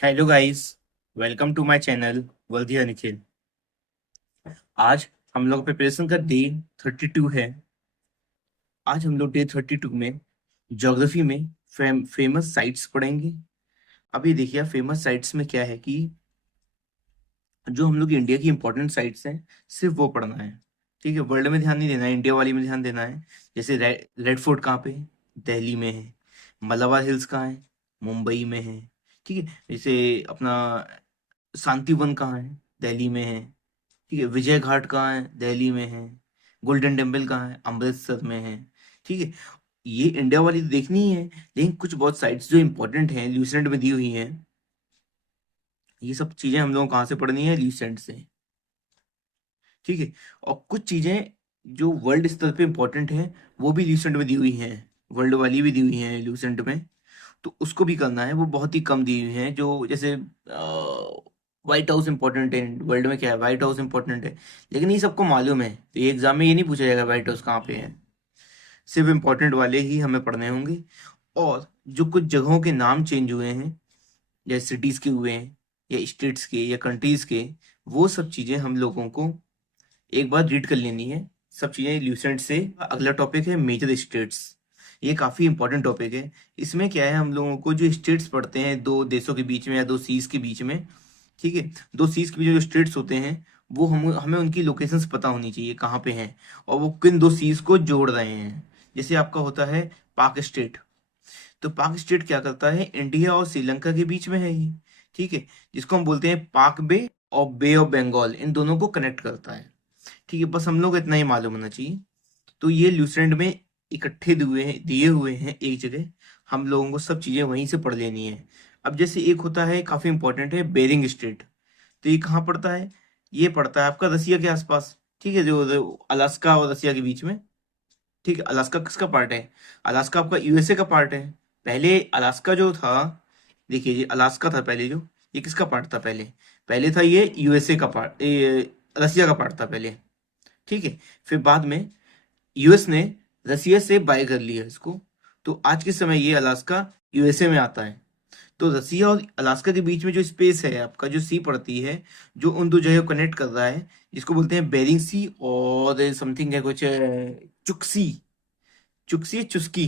Hello guys. Welcome to my channel वर्दिया निखिल। आज हम लोग प्रिपरेशन का डे 32 है। आज हम लोग डे 32 में ज्योग्राफी में फेमस साइट्स पढ़ेंगे। अभी देखिए फेमस साइट्स में क्या है कि जो हम लोग इंडिया की इंपॉर्टेंट साइट्स हैं सिर्फ वो पढ़ना है। ठीक है, वर्ल्ड में ध्यान नहीं देना है, इंडिया वाली में ध्यान देना है। जैसे रेड फोर्ट कहाँ पे है? दिल्ली में है। मलाबार हिल्स कहाँ है? मुंबई में है। ठीक है, जैसे अपना शांतिवन कहाँ है? दिल्ली में है। ठीक है, विजय घाट कहाँ है? दिल्ली में है। गोल्डन टेम्पल कहाँ है? अमृतसर में है। ठीक है, ये इंडिया वाली तो देखनी ही है। लेकिन कुछ बहुत साइट्स जो इंपॉर्टेंट हैं ल्यूसेंट में दी हुई हैं, ये सब चीजें हम लोगों को कहाँ से पढ़नी है? ल्यूसेंट से। ठीक है, और कुछ चीजें जो वर्ल्ड स्तर पे इंपॉर्टेंट हैं वो भी ल्यूसेंट में दी हुई हैं। वर्ल्ड वाली भी दी हुई हैं ल्यूसेंट में, तो उसको भी करना है। वो बहुत ही कम दी हुई हैं, जो जैसे व्हाइट हाउस इंपॉर्टेंट है। वर्ल्ड में क्या है? व्हाइट हाउस इंपॉर्टेंट है। लेकिन ये सबको मालूम है, तो ये एग्जाम में ये नहीं पूछा जाएगा व्हाइट हाउस कहाँ पे है। सिर्फ इंपॉर्टेंट वाले ही हमें पढ़ने होंगे। और जो कुछ जगहों के नाम चेंज हुए हैं, या सिटीज के हुए हैं, या स्टेट्स के, या कंट्रीज के, वो सब चीजें हम लोगों को एक बार रीड कर लेनी है। सब चीजें ल्यूसेंट से। अगला टॉपिक है मेजर स्टेट्स। ये काफी इंपॉर्टेंट टॉपिक है। इसमें क्या है, हम लोगों को जो स्टेट्स पढ़ते हैं दो देशों के बीच में या दो सीज के बीच में, ठीक है, दो सीज के बीच में जो स्टेट्स होते हैं, वो हम हमें उनकी लोकेशंस पता होनी चाहिए कहाँ पे हैं, और वो किन दो सीज को जोड़ रहे हैं। जैसे आपका होता है पाक स्टेट। तो पाक स्टेट क्या करता है? इंडिया और श्रीलंका के बीच में है ये। ठीक है, जिसको हम बोलते हैं पाक बे और बे ऑफ बंगाल, इन दोनों को कनेक्ट करता है। ठीक है, बस हम लोग को इतना ही मालूम होना चाहिए। तो ये ल्यूसेंट में इकट्ठे दिए हुए हैं एक जगह। हम लोगों को सब चीजें वहीं से पढ़ लेनी है। अब जैसे एक होता है काफी इंपॉर्टेंट है बेरिंग स्ट्रेट। तो ये कहाँ पड़ता है? ये पड़ता है आपका रसिया के आसपास। ठीक है, जो अलास्का और रसिया के बीच में। ठीक है, अलास्का किसका पार्ट है? अलास्का आपका यूएसए का पार्ट है। पहले अलास्का जो था, देखिए ये अलास्का था पहले जो, ये किसका पार्ट था पहले? पहले था ये यूएसए का पार्ट, रसिया का पार्ट था पहले। ठीक है, फिर बाद में यूएस ने रसिया से बाय कर लिया इसको। तो आज के समय ये अलास्का यूएसए में आता है। तो रसिया और अलास्का के बीच में जो स्पेस है आपका, जो सी पड़ती है, जो उन दो जगह को कनेक्ट कर रहा है, जिसको बोलते हैं बेरिंग सी, और समथिंग है कुछ चुक्सी। चुक्सी चुस्की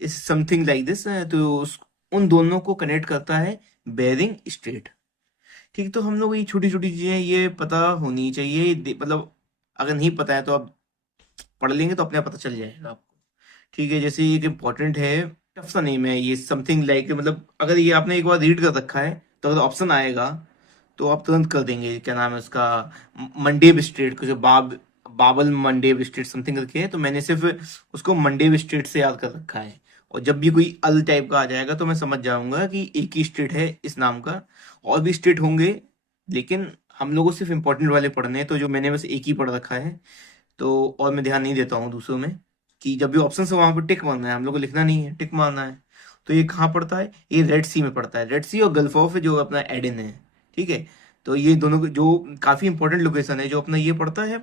इज समथिंग लाइक दिस। तो उन दोनों को कनेक्ट करता है बेरिंग स्ट्रेट। ठीक, तो हम लोग ये छोटी छोटी चीजें ये पता होनी चाहिए। मतलब अगर नहीं पता है तो आप पढ़ लेंगे तो अपने आप पता चल जाएगा आपको। ठीक है, जैसे एक इम्पोर्टेंट है, टफ सा नेम है ये, समथिंग लाइक, मतलब अगर ये आपने एक बार रीड कर रखा है तो अगर ऑप्शन आएगा तो आप तुरंत कर देंगे। क्या नाम है उसका? मंडेब स्ट्रीट, कुछ बाबल मंडेब स्ट्रीट समथिंग करके है। तो मैंने सिर्फ उसको मंडेब स्ट्रीट से याद कर रखा है। और जब भी कोई अल टाइप का आ जाएगा तो मैं समझ जाऊंगा कि एक ही स्ट्रीट है इस नाम का। और भी स्ट्रीट होंगे, लेकिन हम लोगों को सिर्फ इंपॉर्टेंट वाले पढ़ने हैं, तो जो मैंने बस एक ही पढ़ रखा है। तो और मैं ध्यान नहीं देता हूँ दूसरों में, कि जब भी ऑप्शन है वहां पर टिक मारना है, हम लोग को लिखना नहीं है, टिक मारना है। तो ये कहाँ पड़ता है? ये रेड सी में पड़ता है। रेड सी और गल्फ ऑफ जो अपना एडन है। ठीक है, तो ये दोनों जो काफी इंपॉर्टेंट लोकेशन है, जो अपना ये पड़ता है।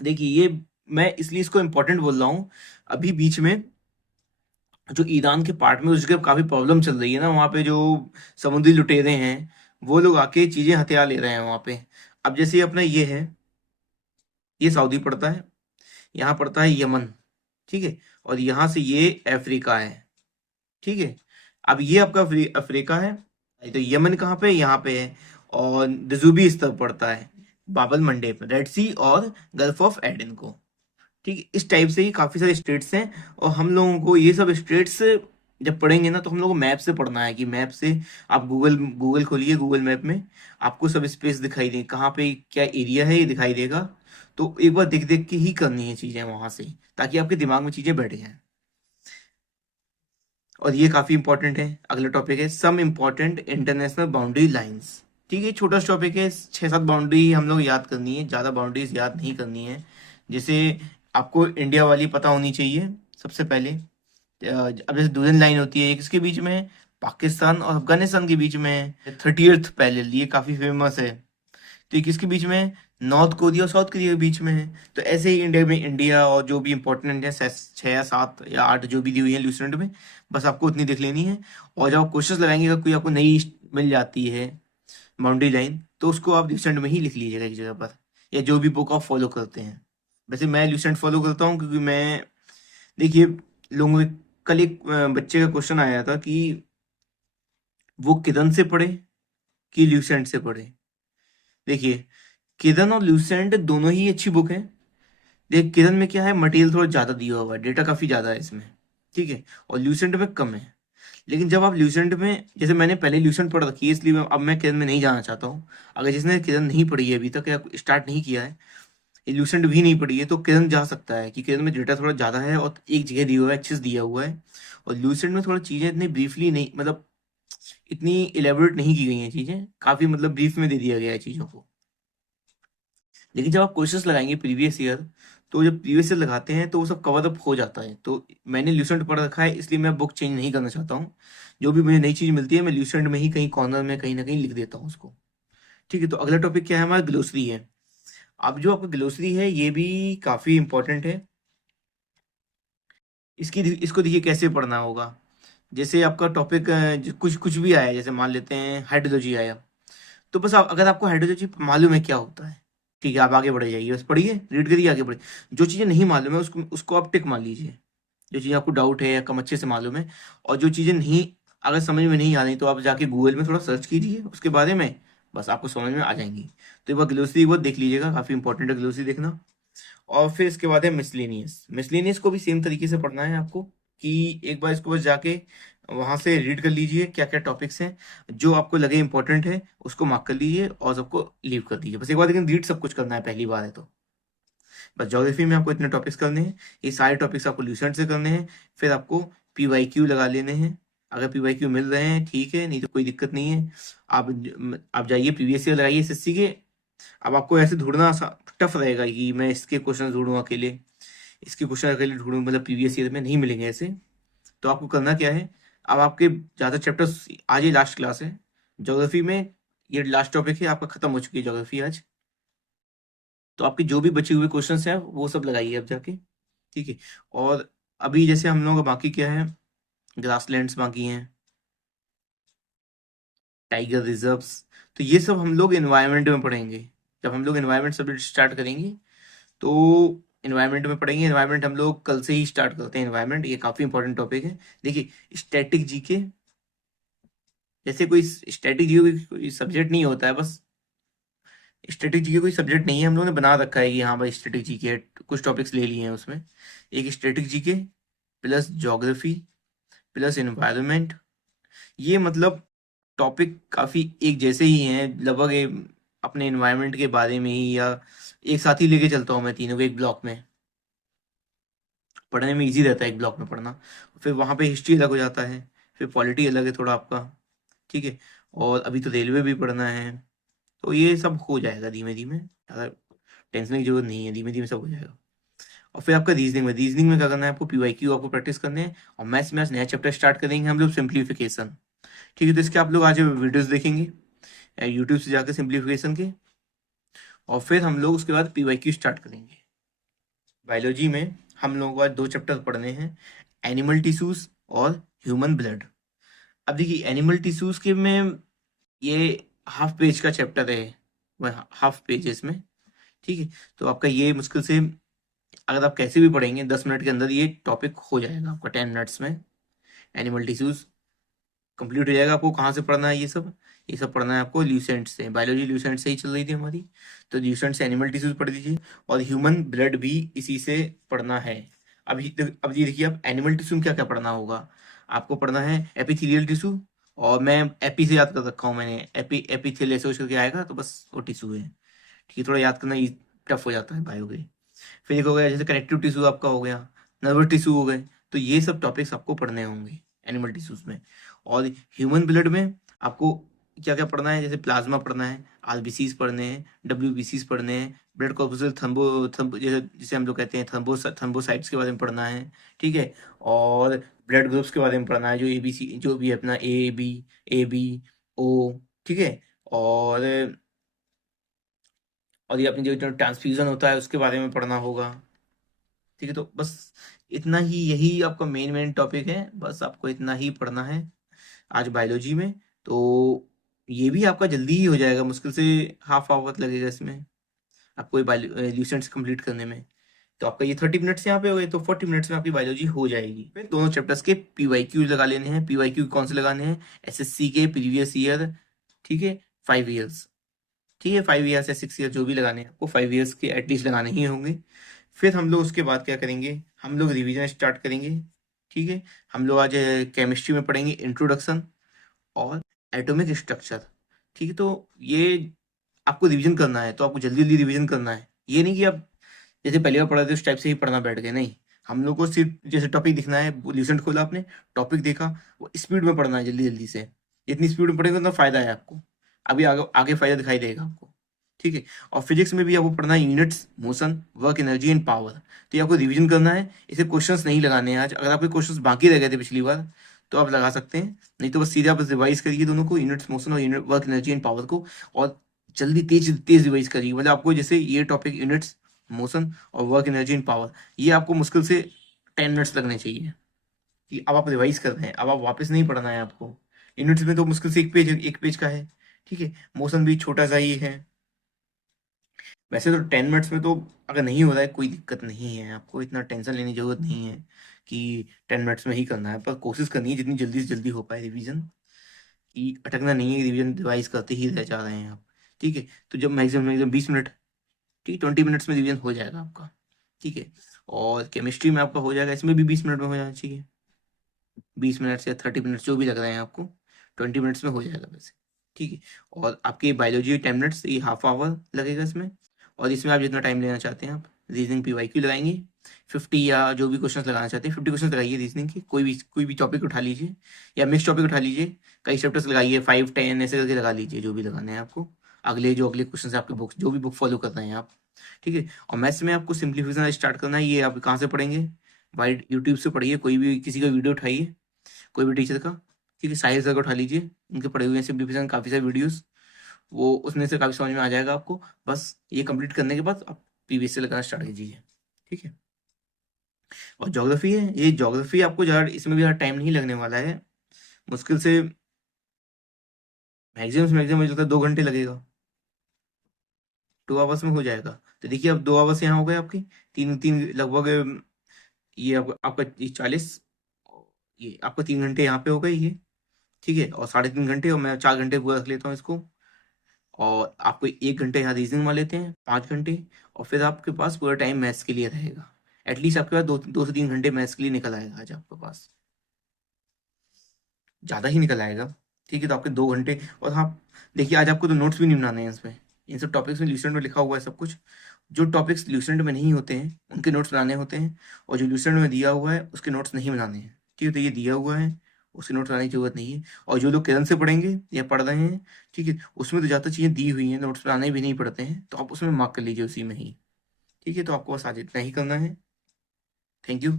देखिए ये, मैं इसलिए इसको इंपॉर्टेंट बोल रहा हूँ। अभी बीच में जो ईरान के पार्ट में उस जगह काफी प्रॉब्लम चल रही है ना, वहाँ पे जो समुद्री लुटेरे हैं वो लोग आके चीजें हथियार ले रहे हैं वहाँ पे। अब जैसे अपना ये है, ये सऊदी पड़ता है, यहाँ पड़ता है यमन। ठीक है, और यहाँ से ये अफ्रीका है। ठीक है, अब ये आपका अफ्रीका है। तो यमन कहाँ पे? यहाँ पे है। और दजूबी इस तरफ पड़ता है, बाबल मंडेब, रेड सी और गल्फ ऑफ एडन को। ठीक है, इस टाइप से ही काफी सारे स्टेट्स हैं। और हम लोगों को ये सब स्टेट्स जब पढ़ेंगे ना, तो हम लोग को मैप से पढ़ना है, कि मैप से आप गूगल गूगल खोलिए, गूगल मैप में आपको सब स्पेस दिखाई दे, कहाँ पे क्या एरिया है ये दिखाई देगा। तो एक बार देख देख के ही करनी है चीजें वहां से, ताकि आपके दिमाग में चीजें बैठ जाएं। और ये काफी इंपॉर्टेंट है। अगला टॉपिक है some important international boundary lines. ठीक है, छोटा टॉपिक है, 6-7 बाउंड्री हम लोग याद करनी है, ज्यादा बाउंड्रीज याद नहीं करनी है। जैसे आपको इंडिया वाली पता होनी चाहिए सबसे पहले। अब जैसे डूडन लाइन होती है, ये किसके बीच में है? पाकिस्तान और अफगानिस्तान के बीच में है। 30th पैरेलल, ये काफी फेमस है। तो ये किसके बीच में है? नॉर्थ कोरिया और साउथ कोरिया के बीच में है। तो ऐसे ही इंडिया में, इंडिया और जो भी इंपॉर्टेंट है, 6 या 7 या 8 जो भी दी हुई है ल्यूसेंट में, बस आपको उतनी देख लेनी है। और जब आप क्वेश्चंस लगाएंगे, अगर कोई आपको नई मिल जाती है बाउंड्री लाइन, तो उसको आप ल्यूसेंट में ही लिख लीजिएगा एक जगह पर, या जो भी बुक आप फॉलो करते हैं। वैसे मैं ल्यूसेंट फॉलो करता हूँ, क्योंकि मैं, देखिए, लोगों के, कल एक बच्चे का क्वेश्चन आया था कि वो किदन से पढ़े कि ल्यूसेंट से पढ़े। देखिए, किदन और ल्यूसेंट दोनों ही अच्छी बुक है। देख, किदन में क्या है, मटेरियल थोड़ा ज़्यादा दिया हुआ है, डेटा काफ़ी ज़्यादा है इसमें, ठीक है, और ल्यूसेंट में कम है। लेकिन जब आप ल्यूसेंट में, जैसे मैंने पहले ल्यूसेंट पढ़ रखी है, इसलिए अब मैं किदन में नहीं जाना चाहता हूँ। अगर जिसने किदन नहीं पढ़ी है अभी तक, या स्टार्ट नहीं किया है, ल्यूसेंट भी नहीं पढ़ी है, तो किदन जा सकता है, कि किदन में डेटा थोड़ा ज़्यादा है और एक जगह दिया हुआ है, अच्छे से दिया हुआ है। और ल्यूसेंट में थोड़ा चीज़ें इतनी ब्रीफली नहीं, मतलब इतनी इलेबोरेट नहीं की गई हैं चीज़ें, काफ़ी मतलब ब्रीफ में दे दिया गया है चीज़ों को। लेकिन जब आप क्वेश्चंस लगाएंगे प्रीवियस ईयर, तो जब प्रीवियस ईयर लगाते हैं तो वो सब कवर अप हो जाता है। तो मैंने ल्यूसेंट पढ़ रखा है, इसलिए मैं बुक चेंज नहीं करना चाहता हूँ। जो भी मुझे नई चीज़ मिलती है, मैं ल्यूसेंट में ही कहीं कॉर्नर में कहीं ना कहीं लिख देता हूँ उसको। ठीक है, तो अगला टॉपिक क्या है, हमारा ग्लोसरी है। अब जो आपका ग्लोसरी है, ये भी काफ़ी इंपॉर्टेंट है। इसको देखिए कैसे पढ़ना होगा। जैसे आपका टॉपिक कुछ कुछ भी आया, जैसे मान लेते हैं हाइड्रोलॉजी आया, तो बस अगर आपको हाइड्रोलॉजी मालूम है क्या होता है, ठीक है, आप आगे बढ़ जाइए, बस पढ़िए, रीड करिए, आगे बढ़िए। जो चीज़ें नहीं मालूम है, उसको उसको आप टिक मान लीजिए। जो चीज़ आपको डाउट है या कम अच्छे से मालूम है, और जो चीज़ें नहीं, अगर समझ में नहीं आ रही, तो आप जाके गूगल में थोड़ा सर्च कीजिए उसके बारे में, बस आपको समझ में आ जाएंगी। तो एक बार ग्लोसरी वो देख लीजिएगा, काफ़ी इंपॉर्टेंट है ग्लोसरी देखना। और फिर इसके बाद है मिसलेनियस। मिसलेनियस को भी सेम तरीके से पढ़ना है आपको, कि एक बार इसको बस जाके वहां से रीड कर लीजिए क्या क्या टॉपिक्स हैं, जो आपको लगे इंपॉर्टेंट है उसको मार्क कर लीजिए और सबको लीव कर दीजिए। बस एक बार, लेकिन रीड सब कुछ करना है, पहली बार है तो। बस ज्योग्राफी में आपको इतने टॉपिक्स करने हैं, ये सारे टॉपिक्स आपको ल्यूसेंट से करने हैं। फिर आपको PYQ लगा लेने हैं। अगर PYQ मिल रहे हैं ठीक है, नहीं तो कोई दिक्कत नहीं है। आप जाइए प्रीवियस ईयर लगाइए SSC के। अब आपको ऐसे ढूंढना टफ रहेगा कि मैं इसके क्वेश्चन ढूंढूं अकेले, इसके क्वेश्चन अकेले ढूंढूं, मतलब प्रीवियस ईयर में नहीं मिलेंगे ऐसे। तो आपको करना क्या है, अब आपके ज़्यादा चैप्टर्स, आज ही लास्ट क्लास है ज्योग्राफी में, ये लास्ट टॉपिक है आपका, खत्म हो चुकी है ज्योग्राफी आज। तो आपके जो भी बचे हुए क्वेश्चन हैं वो सब लगाइए अब जाके, ठीक है। और अभी जैसे हम लोग बाकी क्या है, ग्रासलैंड्स बाकी हैं, टाइगर रिजर्व्स, तो ये सब हम लोग एनवायरनमेंट में पढ़ेंगे। जब हम लोग एनवायरनमेंट सब्जेक्ट स्टार्ट करेंगे, तो एनवायरनमेंट में पढ़ेंगे। एनवायरनमेंट हम लोग कल से ही स्टार्ट करते हैं, एनवायरनमेंट ये काफ़ी इंपॉर्टेंट टॉपिक है। देखिए, स्टैटिक जीके, जैसे कोई स्टैटिक जीके कोई सब्जेक्ट नहीं होता है, बस स्टैटिक जीके कोई सब्जेक्ट नहीं है, हम लोगों ने बना रखा है कि हाँ भाई स्टैटिक जीके है, कुछ टॉपिक्स ले लिए हैं उसमें। एक static GK plus geography plus environment, ये मतलब टॉपिक काफ़ी एक जैसे ही हैं लगभग, अपने एनवायरनमेंट के बारे में ही, या एक साथ ही लेके चलता हूँ मैं तीनों को एक ब्लॉक में। पढ़ने में इजी रहता है एक ब्लॉक में पढ़ना। फिर वहाँ पे हिस्ट्री अलग हो जाता है, फिर पॉलिटी अलग है थोड़ा आपका, ठीक है। और अभी तो रेलवे भी पढ़ना है, तो ये सब हो जाएगा धीमे धीमे, ज़्यादा टेंशन की जरूरत नहीं है, धीमे धीमे सब हो जाएगा। और फिर आपका रीजनिंग में क्या करना है, आपको PYQ आपको प्रैक्टिस करने हैं। और मैथ्स में आज नया चैप्टर स्टार्ट करेंगे हम लोग, सिंप्लीफिकेशन, ठीक है। तो इसके आप लोग आज वीडियोस देखेंगे यूट्यूब से जाकर सिंप्लीफिकेशन के, और फिर हम लोग उसके बाद PYQ स्टार्ट करेंगे। बायोलॉजी में हम लोगों को आज 2 चैप्टर पढ़ने हैं, एनिमल टिश्यूज और ह्यूमन ब्लड। अब देखिए, एनिमल टिश्यूज के में ये हाफ पेज का चैप्टर है, वह हाफ पेज है इसमें, ठीक है। तो आपका ये मुश्किल से, अगर आप कैसे भी पढ़ेंगे, 10 मिनट के अंदर ये टॉपिक हो जाएगा आपका, 10 मिनट्स में एनिमल टिश्यूज कंप्लीट हो जाएगा। आपको कहाँ से पढ़ना है ये सब पढ़ना है आपको ल्यूसेंट से। बायोलॉजी ल्यूसेंट से ही चल रही थी हमारी, तो ल्यूसेंट से एनिमल टिश्यूज पढ़ लीजिए, और ह्यूमन ब्लड भी इसी से पढ़ना है। अब ये देखिए, आप एनिमल टिश्यू में क्या क्या पढ़ना होगा। आपको पढ़ना है एपिथेलियल टिश्यू, और मैं एपी से याद कर रखा हूँ मैंने, एपिथेल ऐसे कुछ करके आएगा, तो बस वो टिश्यू है, ठीक है। थोड़ा याद करना टफ हो जाता है बायो के। फिर एक हो गया जैसे कनेक्टिव टिश्यू आपका हो गया, नर्वस टिश्यू हो गए, तो ये सब टॉपिक्स आपको पढ़ने होंगे एनिमल टिश्यूज में। और ह्यूमन ब्लड में आपको क्या क्या पढ़ना है, जैसे प्लाज्मा पढ़ना है, RBCs पढ़ने हैं, WBCs पढ़ने हैं, ब्लड कॉर्पसूल थम्बो जैसे जिसे हम लोग कहते हैं थम्बोसाइट्स के बारे में पढ़ना है, ठीक है। और ब्लड ग्रुप्स के बारे में पढ़ना है, जो ABC जो भी है अपना AB O, ठीक है। और ये अपनी जो ट्रांसफ्यूजन होता है उसके बारे में पढ़ना होगा, ठीक है। तो बस इतना ही, यही आपका मेन टॉपिक है, बस आपको इतना ही पढ़ना है आज बायोलॉजी में। तो ये भी आपका जल्दी ही हो जाएगा, मुश्किल से हाफ आवर लगेगा इसमें आपको ये ल्यूसेंट्स कंप्लीट करने में। तो आपका ये 30 मिनट्स यहाँ पे हो गए, तो 40 मिनट्स में आपकी बायोलॉजी हो जाएगी। फिर दोनों चैप्टर्स के PYQ लगा लेने हैं। PYQ कौन से लगाने हैं? SSC के प्रीवियस ईयर, ठीक है, 5 ईयर्स, ठीक है, 5 ईयर्स या 6 ईयर जो भी लगाने हैं आपको, 5 ईयर्स के एटलीस्ट लगाने ही होंगे। फिर हम लोग उसके बाद क्या करेंगे, हम लोग रिवीजन स्टार्ट करेंगे, ठीक है। हम लोग आज केमिस्ट्री में पढ़ेंगे इंट्रोडक्शन और एटॉमिक स्ट्रक्चर, ठीक है। तो ये आपको रिवीजन करना है, तो आपको जल्दी जल्दी रिवीजन करना है। ये नहीं कि आप जैसे पहली बार पढ़ा थे उस टाइप से ही पढ़ना बैठ गए, नहीं। हम लोग को सिर्फ जैसे टॉपिक दिखना है, ल्यूसेंट खोला आपने, टॉपिक देखा, वो स्पीड में पढ़ना है, जल्दी जल्दी से। जितनी स्पीड में पढ़ेगा उतना फायदा है आपको, अभी आगे आगे फायदा दिखाई देगा आपको, ठीक है। और फिजिक्स में भी आपको पढ़ना है units, motion, work, energy and power. तो ये आपको रिवीजन करना है, इसे क्वेश्चंस नहीं लगाने हैं आज। अगर आपके क्वेश्चंस बाकी रह गए थे पिछली बार तो आप लगा सकते हैं, नहीं तो बस सीधे आप रिवाइज करिए दोनों को, यूनिट्स, मोशन और unit work, energy and power को। और जल्दी तेज तेज रिवाइज करिए, मतलब आपको जैसे ये टॉपिक यूनिट्स, मोशन और वर्क, एनर्जी एंड पावर, ये आपको मुश्किल से 10 मिनट्स लगने चाहिए कि अब आप रिवाइज कर रहे हैं, अब आप वापस नहीं पढ़ना है आपको। यूनिट्स में तो मुश्किल से एक पेज का है, ठीक है। मोशन भी छोटा सा ही है। वैसे तो 10 मिनट्स में तो अगर नहीं हो रहा है कोई दिक्कत नहीं है, आपको इतना टेंशन लेने की जरूरत नहीं है कि 10 मिनट्स में ही करना है, पर कोशिश करनी है जितनी जल्दी से जल्दी हो पाए रिवीजन, कि अटकना नहीं है, रिवीजन रिवाइज करते ही रह जा रहे हैं आप, ठीक है। तो जब मैक्सिमम मैक्सिमम 20 मिनट, ठीक, 20 मिनट्स में रिवीजन हो जाएगा आपका, ठीक है। और केमिस्ट्री में आपका हो जाएगा, इसमें भी 20 मिनट में हो जाना चाहिए, 20 मिनट्स या 30 मिनट्स जो भी लग रहे हैं आपको, 20 मिनट्स में हो जाएगा वैसे, ठीक है। और आपकी बायोलॉजी 10 मिनट्स, ये हाफ आवर लगेगा इसमें। और इसमें आप जितना टाइम लेना चाहते हैं आप रीजनिंग PYQ लगाएंगे 50, या जो भी क्वेश्चन लगाना चाहते हैं 50 क्वेश्चन लगाइए रीजनिंग के, कोई भी टॉपिक उठा लीजिए या मिक्स टॉपिक उठा लीजिए, कई चैप्टर्स लगाइए, 5 10 ऐसे करके लगा लीजिए, जो भी लगाने हैं आपको। अगले क्वेश्चन है आपके बुक, जो भी बुक फॉलो कर रहे हैं आप, ठीक है। और मैथ्स में आपको सिंप्लीफिकेशन स्टार्ट करना है, ये आप कहाँ से पढ़ेंगे? वाइट यूट्यूब से पढ़िए, कोई भी किसी का वीडियो उठाइए, कोई भी टीचर का, ठीक है। साहिल सर को उठा लीजिए, उनके पढ़े हुए हैं सिंप्लीफिकेशन काफ़ी सारे वीडियोस, वो उसमें से काफ़ी समझ में आ जाएगा आपको। बस ये कंप्लीट करने के बाद आप PVC लगाना स्टार्ट कीजिए, ठीक है। और ज्योग्राफी है, ये ज्योग्राफी आपको ज़्यादा इसमें भी ज़्यादा टाइम नहीं लगने वाला है, मुश्किल से मैक्सिमम मुझे लगता है 2 घंटे लगेगा, 2 आवर्स में हो जाएगा। तो देखिए अब 2 आवर्स यहाँ हो गए आपकी, तीन तीन लगभग, ये आपका ये 40, ये आपका 3 घंटे यहाँ पे हो गए ये, ठीक है। और 3.5 घंटे, और मैं 4 घंटे पूरा रख लेता हूँ इसको। और आपको 1 घंटे यहाँ रीजनिंग मान लेते हैं, 5 घंटे। और फिर आपके पास पूरा टाइम मैथ्स के लिए रहेगा, एटलीस्ट आपके पास 2 से 3 घंटे मैथ्स के लिए निकल आएगा आज आपके पास, ज़्यादा ही निकल आएगा, ठीक है। तो आपके 2 घंटे। और हाँ, देखिए आज आपको तो नोट्स भी नहीं बनाने हैं इसमें, इन सब टॉपिक्स में ल्यूसेंट में लिखा हुआ है सब कुछ। जो टॉपिक्स ल्यूसेंट में नहीं होते हैं उनके नोट्स बनाने होते हैं, और जो ल्यूसेंट में दिया हुआ है उसके नोट्स नहीं बनाने हैं, ठीक है। तो ये दिया हुआ है, उसके नोट्स बनाने की जरूरत नहीं है। और जो लोग किरण से पढ़ेंगे या पढ़ रहे हैं, ठीक है, उसमें तो ज़्यादा चीज़ें दी हुई हैं, नोट्स बनाने भी नहीं पड़ते हैं, तो आप उसमें मार्क कर लीजिए उसी में ही, ठीक है। तो आपको बस आज इतना ही करना है। Thank you.